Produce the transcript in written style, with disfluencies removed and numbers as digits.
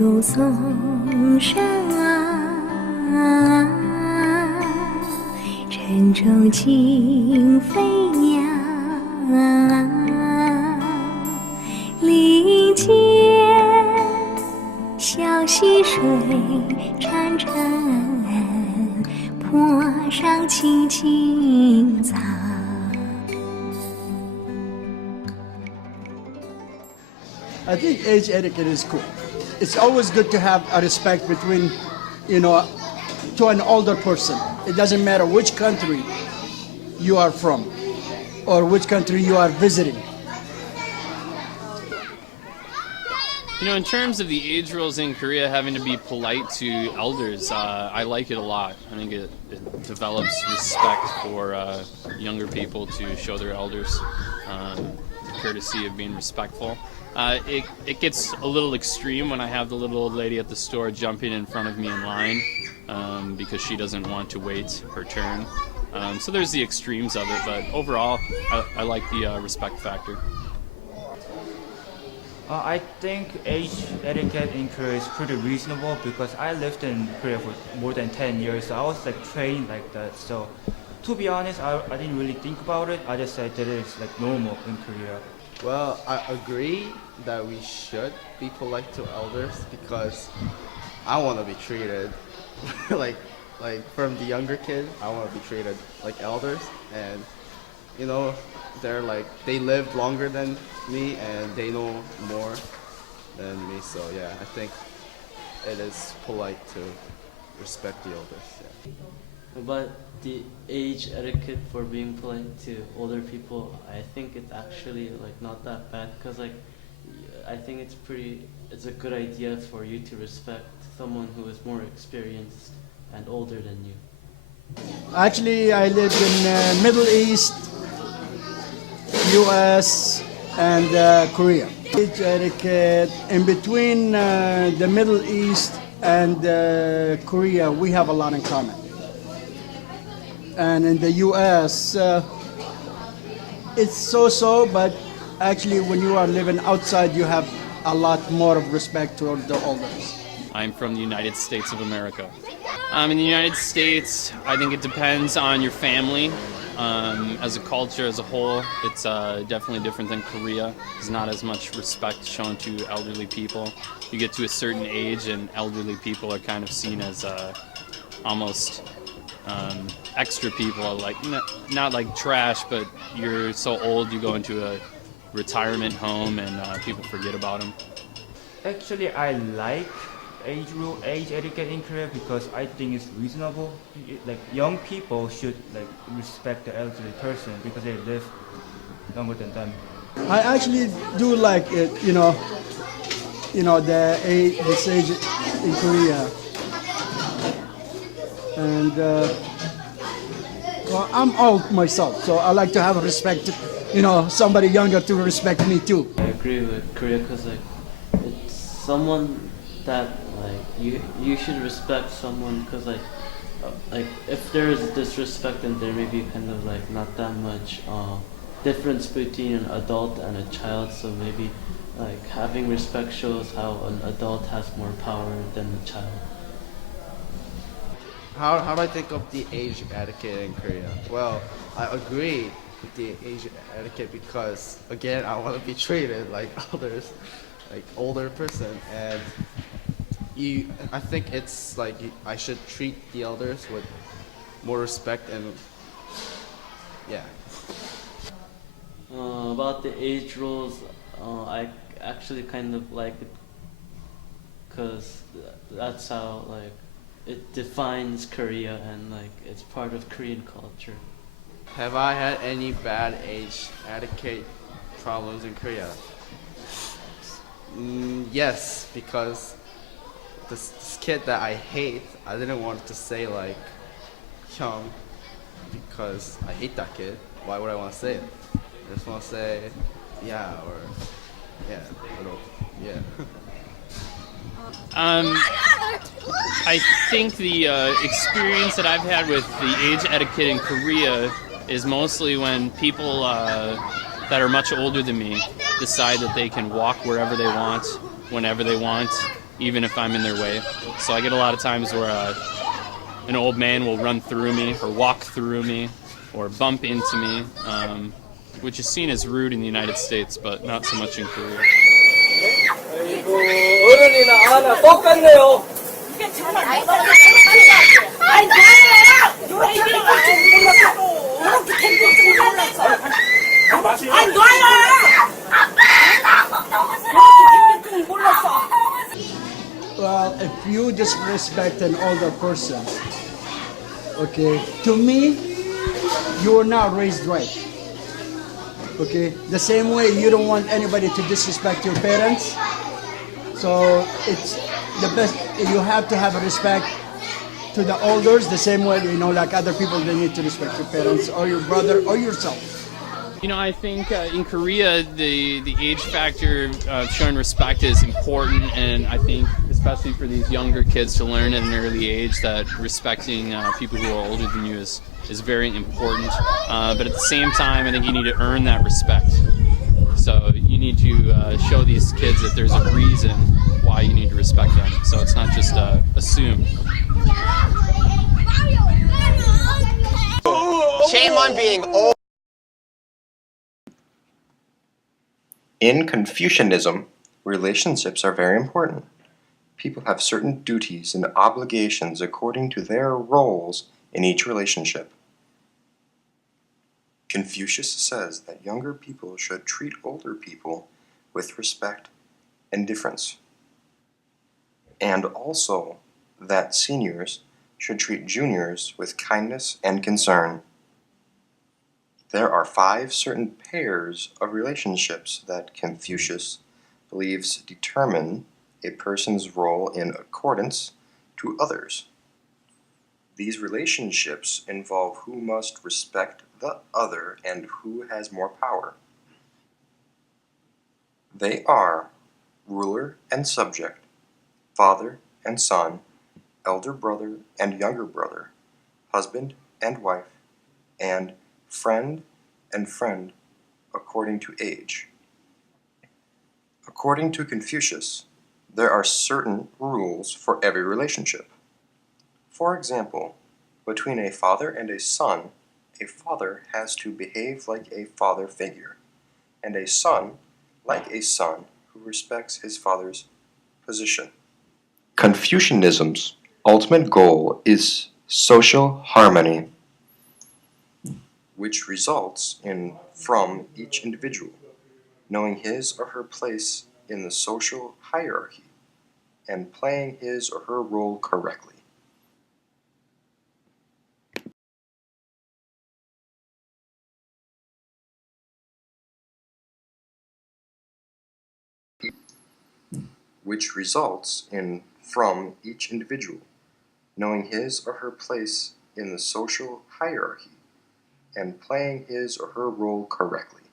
竹松声啊，沉舟轻飞扬。林间小溪水潺潺，坡上青青草。I think age etiquette is cool. It's always good to have a respect between, to an older person. It doesn't matter which country you are from or which country you are visiting. In terms of the age rules in Korea, having to be polite to elders, I like it a lot. I think it develops respect for younger people to show their elders the courtesy of being respectful. It gets a little extreme when I have the little old lady at the store jumping in front of me in line because she doesn't want to wait her turn. So there's the extremes of it, but overall, I like the respect factor. I think age etiquette in Korea is pretty reasonable because I lived in Korea for more than 10 years, so I was trained like that. So to be honest, I didn't really think about it. I just said that it's normal in Korea. Well, I agree that we should be polite to elders because I want to be treated like from the younger kid. I want to be treated like elders, and they lived longer than me and they know more than me. So yeah, I think it is polite to respect the elders. Yeah. But the age etiquette for being polite to older people, I think it's actually not that bad because I think it's a good idea for you to respect someone who is more experienced and older than you. Actually, I lived in Middle East, U.S., and Korea. Age etiquette in between the Middle East and Korea, we have a lot in common. And in the U.S., it's so-so, but actually when you are living outside, you have a lot more of respect toward the elders. I'm from the United States of America. In the United States, I think it depends on your family. As a culture as a whole, it's definitely different than Korea. There's not as much respect shown to elderly people. You get to a certain age and elderly people are kind of seen as almost extra people, not like trash, but you're so old you go into a retirement home and people forget about them. Actually, I like age etiquette in Korea because I think it's reasonable. Young people should respect the elderly person because they live longer than them. I actually do like it, this age in Korea. And well, I'm old myself, so I like to have respect, somebody younger to respect me too. I agree with Korea because it's someone that you should respect someone because if there is disrespect then there may be kind of not that much difference between an adult and a child, so maybe having respect shows how an adult has more power than a child. How do I think of the age etiquette in Korea? Well, I agree with the age etiquette because again, I want to be treated like others, like older person, and I think it's I should treat the elders with more respect and yeah. About the age rules, I actually kind of like it because that's how it defines Korea and it's part of Korean culture. Have I had any bad age etiquette problems in Korea? Yes, because this kid that I hate, I didn't want to say Hyung because I hate that kid. Why would I want to say it? I just want to say yeah or yeah, yeah. I think the experience that I've had with the age etiquette in Korea is mostly when people that are much older than me decide that they can walk wherever they want, whenever they want, even if I'm in their way. So I get a lot of times where an old man will run through me or walk through me or bump into me, which is seen as rude in the United States, but not so much in Korea. 아이고 어른이나 아나 똑같네요. 아이 나야 요렇게 생길 줄 몰랐어. 아이 나야 요렇게 생길 줄 몰랐어. Well, if you disrespect an older person, okay, to me, you were not raised right. Okay, the same way you don't want anybody to disrespect your parents. So it's the best. You have to have a respect to the elders, the same way like other people, they need to respect your parents or your brother or yourself. I think in Korea, the age factor of showing respect is important, and I think especially for these younger kids to learn at an early age that respecting people who are older than you is very important. But at the same time, I think you need to earn that respect. So you need to show these kids that there's a reason why you need to respect them. So it's not just assumed. Shame on being old. In Confucianism, relationships are very important. People have certain duties and obligations according to their roles in each relationship. Confucius says that younger people should treat older people with respect and deference, and also that seniors should treat juniors with kindness and concern. There are 5 certain pairs of relationships that Confucius believes determine a person's role in accordance to others. These relationships involve who must respect the other and who has more power. They are ruler and subject, father and son, elder brother and younger brother, husband and wife, and friend and friend according to age. According to Confucius, there are certain rules for every relationship. For example, between a father and a son, a father has to behave like a father figure, and a son like a son who respects his father's position. Confucianism's ultimate goal is social harmony, which results from each individual knowing his or her place in the social hierarchy and playing his or her role correctly. Which results from each individual knowing his or her place in the social hierarchy and playing his or her role correctly.